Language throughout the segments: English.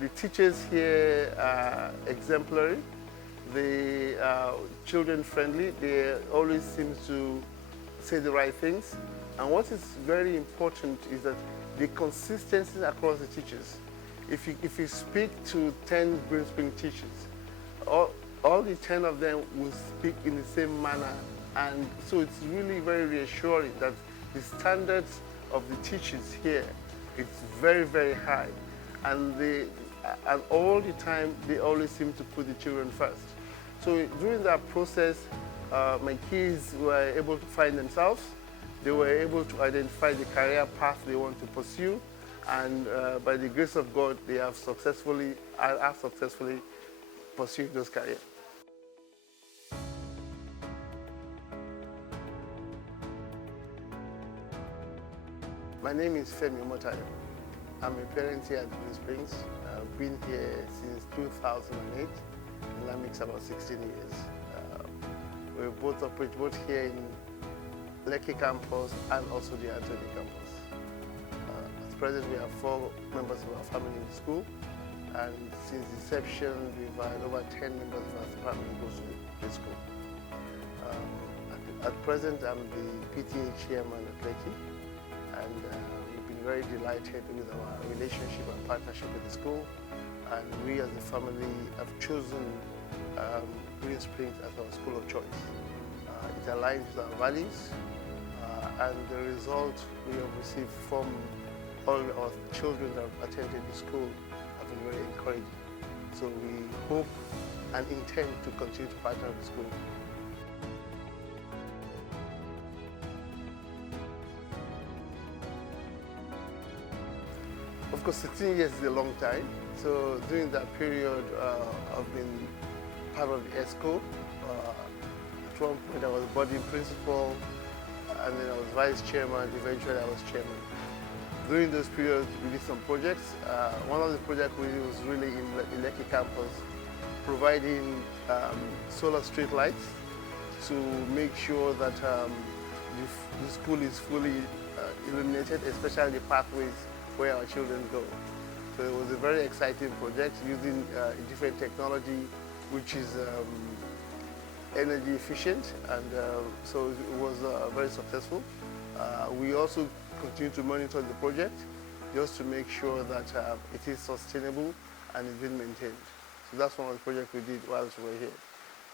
The teachers here are exemplary. They are children friendly. They always seem to say the right things. And what is very important is that the consistency across the teachers. If you speak to 10 Greensprings teachers, all the 10 of them will speak in the same manner. And so it's really very reassuring that the standards of the teachers here is very, very high. And all the time, they always seem to put the children first. So during that process, my kids were able to find themselves. They were able to identify the career path they want to pursue. And by the grace of God, they have successfully pursued those careers. My name is Femi Omotayo. I'm a parent here at Greensprings. I've been here since 2008, and that makes about 16 years. We both operate both here in Lekki Campus and also the Anthony Campus. At present, we have 4 members of our family in the school, and since inception, we've had over 10 members of our family go to the school. At present, I'm the PTA Chairman at Lekki, and we've been very delighted with our relationship and partnership with the school, and we as a family have chosen Greensprings as our school of choice. It aligns with our values, and the result we have received from all our children that have attended the school have been very encouraging. So we hope and intend to continue to partner with the school. Of course, 16 years is a long time. So during that period, I've been part of the ESCO. At one point, I was body principal, and then I was vice chairman. Eventually, I was chairman. During those periods, we did some projects. One of the projects we did was really in Lekki Campus, providing solar street lights to make sure that the school is fully illuminated, especially the pathways where our children go. So it was a very exciting project using a different technology which is energy efficient, and so it was very successful. We also continue to monitor the project just to make sure that it is sustainable and is being maintained. So that's one of the projects we did whilst we were here,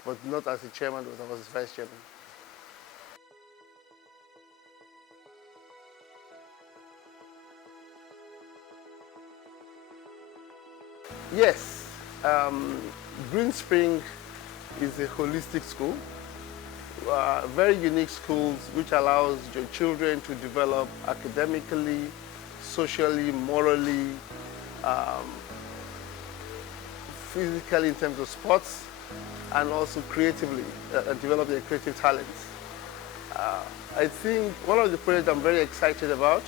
but not as a chairman, but I was vice chairman. Yes, Greensprings is a holistic school, very unique schools which allows your children to develop academically, socially, morally, physically in terms of sports, and also creatively, develop their creative talents. I think one of the projects I'm very excited about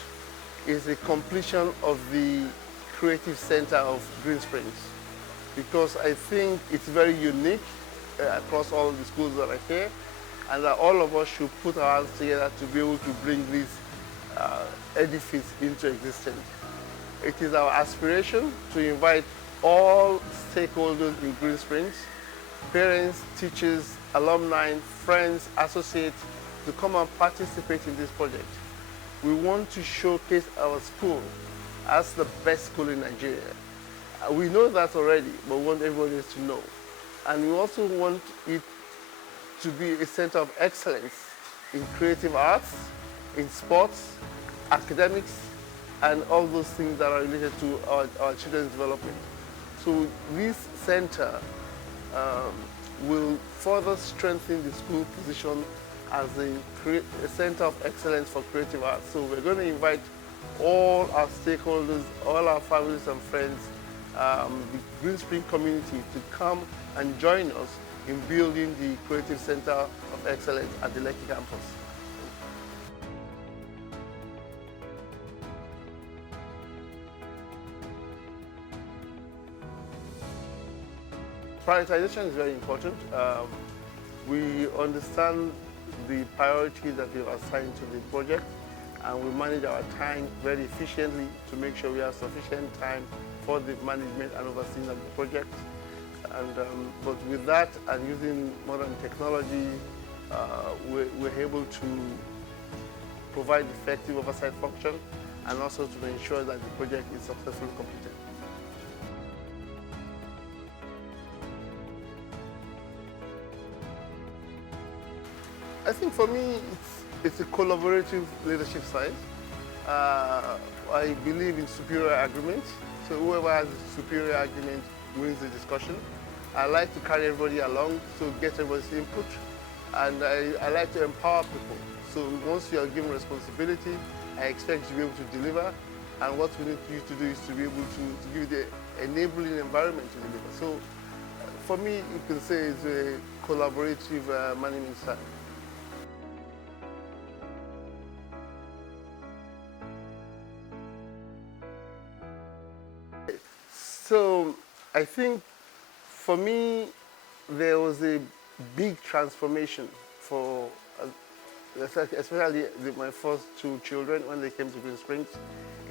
is the completion of the Creative Center of Greensprings, because I think it's very unique across all the schools that are here, and that all of us should put our hands together to be able to bring this edifice into existence. It is our aspiration to invite all stakeholders in Greensprings, parents, teachers, alumni, friends, associates, to come and participate in this project. We want to showcase our school as the best school in Nigeria. We know that already, but we want everybody to know. And we also want it to be a center of excellence in creative arts, in sports, academics, and all those things that are related to our children's development. So this center will further strengthen the school position as a center of excellence for creative arts. So we're going to invite all our stakeholders, all our families and friends, the Greensprings community to come and join us in building the Creative Center of Excellence at the Lekki Campus. Prioritization is very important. We understand the priorities that we've assigned to the project, and we manage our time very efficiently to make sure we have sufficient time for the management and overseeing of the project. And but with that and using modern technology, we're able to provide effective oversight function and also to ensure that the project is successfully completed. I think for me, it's a collaborative leadership side. I believe in superior agreement. So whoever has a superior agreement wins the discussion. I like to carry everybody along to get everybody's input. And I like to empower people. So once you are given responsibility, I expect you to be able to deliver. And what we need you to do is to be able to give you the enabling environment to deliver. So for me, you can say it's a collaborative management style. So I think for me, there was a big transformation for, especially my first two children when they came to Greensprings,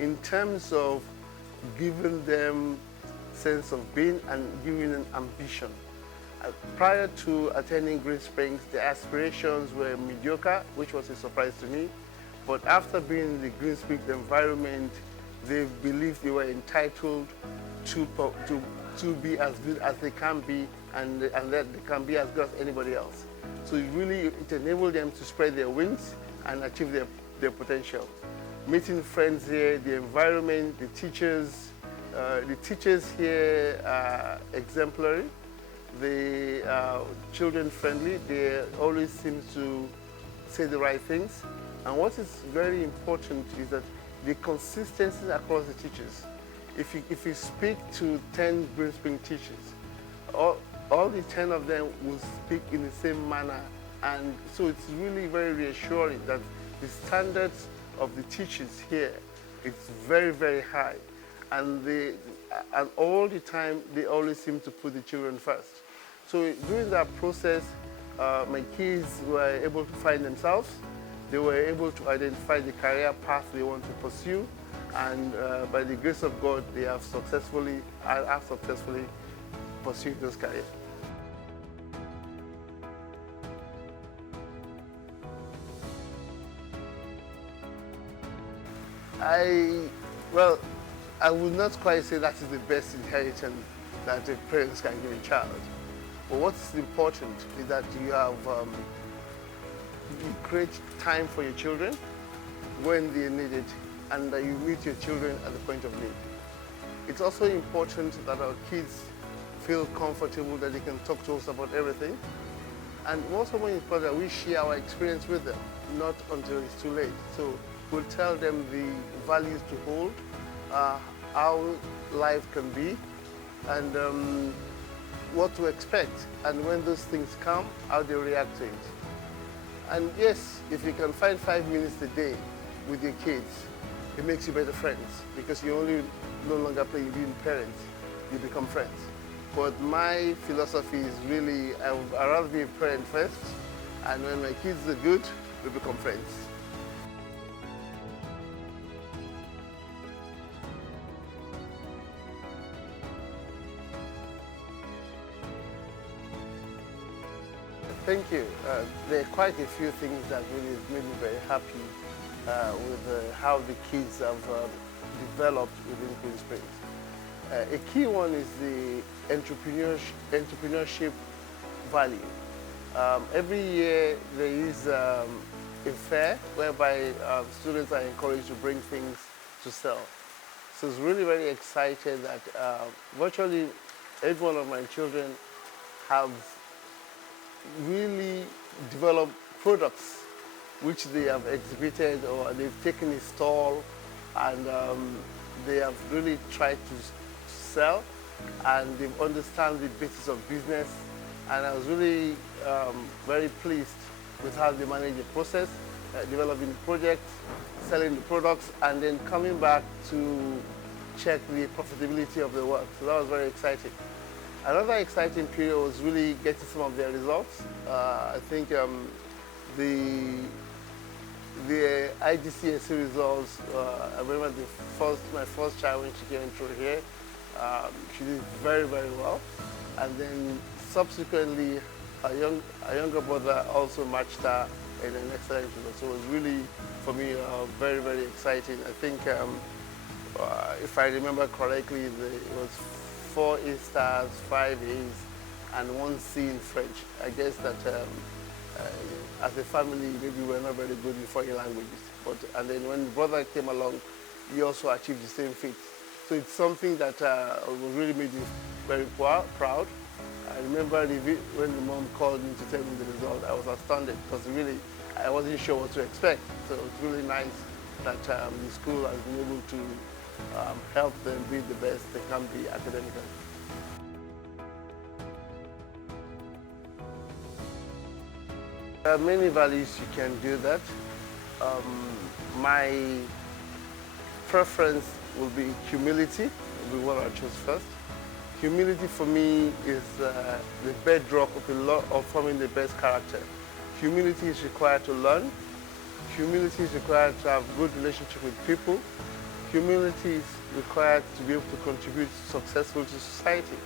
in terms of giving them sense of being and giving them ambition. Prior to attending Greensprings, the aspirations were mediocre, which was a surprise to me. But after being in the Greensprings environment, they believed they were entitled to be as good as they can be and that they can be as good as anybody else. So it enabled them to spread their wings and achieve their potential. Meeting friends here, the environment, the teachers here are exemplary. They are children friendly. They always seem to say the right things. And what is very important is that the consistency across the teachers. If you speak to 10 Greensprings teachers, all the 10 of them will speak in the same manner. And so it's really very reassuring that the standards of the teachers here is very, very high. And all the time, they always seem to put the children first. So during that process, my kids were able to find themselves. They were able to identify the career path they want to pursue. And by the grace of God, they have successfully pursued this career. I would not quite say that is the best inheritance that a parent can give a child. But what's important is that you create time for your children when they need it, and that you meet your children at the point of need. It's also important that our kids feel comfortable, that they can talk to us about everything. And also more important, that we share our experience with them, not until it's too late. So we'll tell them the values to hold, how life can be, and what to expect. And when those things come, how they react to it. And yes, if you can find 5 minutes a day with your kids, it makes you better friends, because you no longer play being parents, you become friends. But my philosophy is really, I'd rather be a parent first, and when my kids are good, we become friends. Thank you. There are quite a few things that really made me very happy with how the kids have developed within Greensprings. A key one is the entrepreneurship value. Every year there is a fair whereby students are encouraged to bring things to sell. So it's really very excited that virtually every one of my children have really developed products which they have exhibited, or they've taken a stall and they have really tried to sell, and they understand the basis of business. And I was really very pleased with how they managed the process, developing the project, selling the products, and then coming back to check the profitability of the work. So that was very exciting. Another exciting period was really getting some of their results. I think the IGCSE results, I remember my first child when she came through here, She did very, very well. And then subsequently, a younger brother also matched her in an excellent result. So it was really, for me, very, very exciting. I think, if I remember correctly, it was 4 A stars, 5 A's, and 1 C in French. I guess that as a family, maybe we're not very good in foreign languages. And then when the brother came along, he also achieved the same feat. So it's something that really made me very proud. I remember when the mom called me to tell me the result, I was astounded because really I wasn't sure what to expect. So it's really nice that the school has been able to help them be the best they can be academically. There are many values you can do that. My preference will be humility, will be what I choose first. Humility for me is the bedrock of forming the best character. Humility is required to learn. Humility is required to have good relationship with people. Humility is required to be able to contribute successfully to society.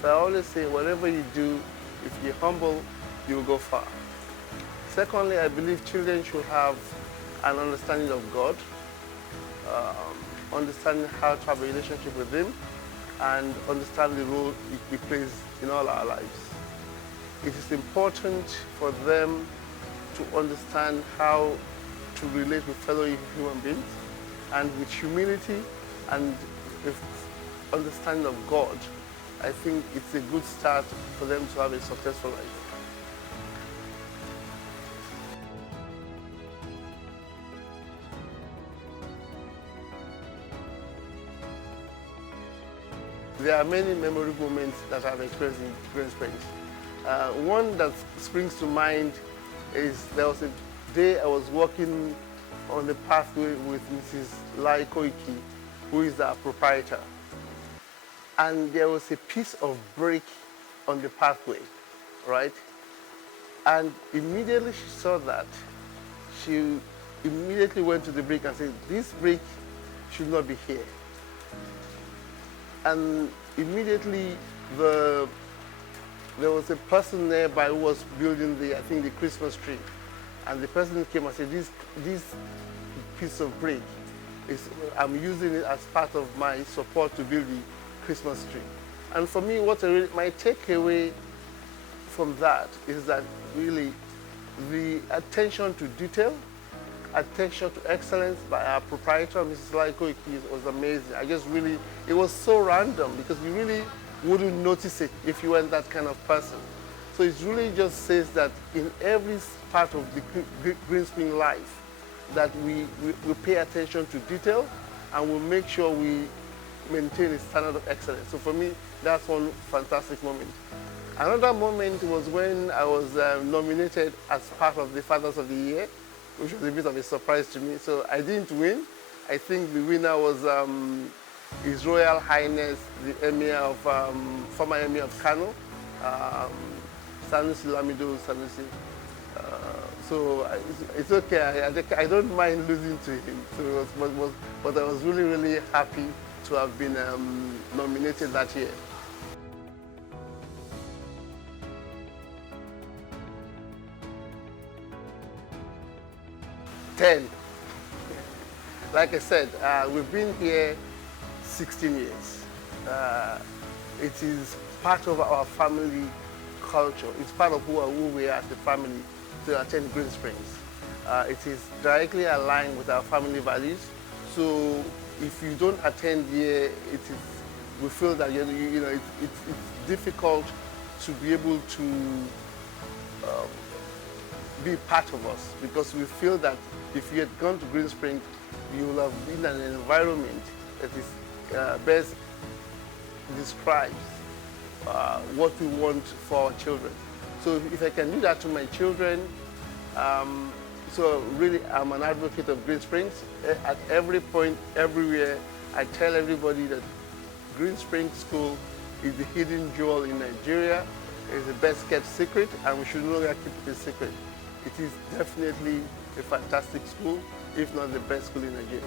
So I always say, whatever you do, if you're humble, you will go far. Secondly, I believe children should have an understanding of God, understanding how to have a relationship with Him, and understand the role He plays in all our lives. It is important for them to understand how to relate with fellow human beings, and with humility and with understanding of God, I think it's a good start for them to have a successful life. There are many memorable moments that I've experienced in Greensprings. One that springs to mind is there was a day I was walking on the pathway with Mrs. Lekki, who is our proprietor. And there was a piece of brick on the pathway, right? And immediately she saw that, she immediately went to the brick and said, "This brick should not be here." And immediately there was a person nearby who was building the Christmas tree. And the person came and said, this piece of brick, I'm using it as part of my support to build the Christmas tree. And for me, my takeaway from that is that really the attention to detail, attention to excellence by our proprietor, Mrs. Lekki, was amazing. It was so random because you really wouldn't notice it if you weren't that kind of person. So it really just says that in every part of the Greensprings life, that we pay attention to detail and we make sure we maintain a standard of excellence. So for me, that's one fantastic moment. Another moment was when I was nominated as part of the Fathers of the Year, which was a bit of a surprise to me. So I didn't win. I think the winner was His Royal Highness, the Emir of, former Emir of Kano, Sanusi Lamido Sanusi. So it's okay. I don't mind losing to him. So but I was really, really happy to have been nominated that year. Like I said, we've been here 16 years. It is part of our family culture. It's part of who we are as a family to attend Greensprings. It is directly aligned with our family values. So if you don't attend here, we feel that it's difficult to be able to be part of us, because we feel that if you had gone to Greensprings, you will have been in an environment that is best describes what we want for our children. So if I can do that to my children, so really I'm an advocate of Greensprings. At every point, everywhere, I tell everybody that Greensprings School is the hidden jewel in Nigeria. It's the best kept secret, and we should no longer keep it a secret. It is definitely a fantastic school, if not the best school in Nigeria.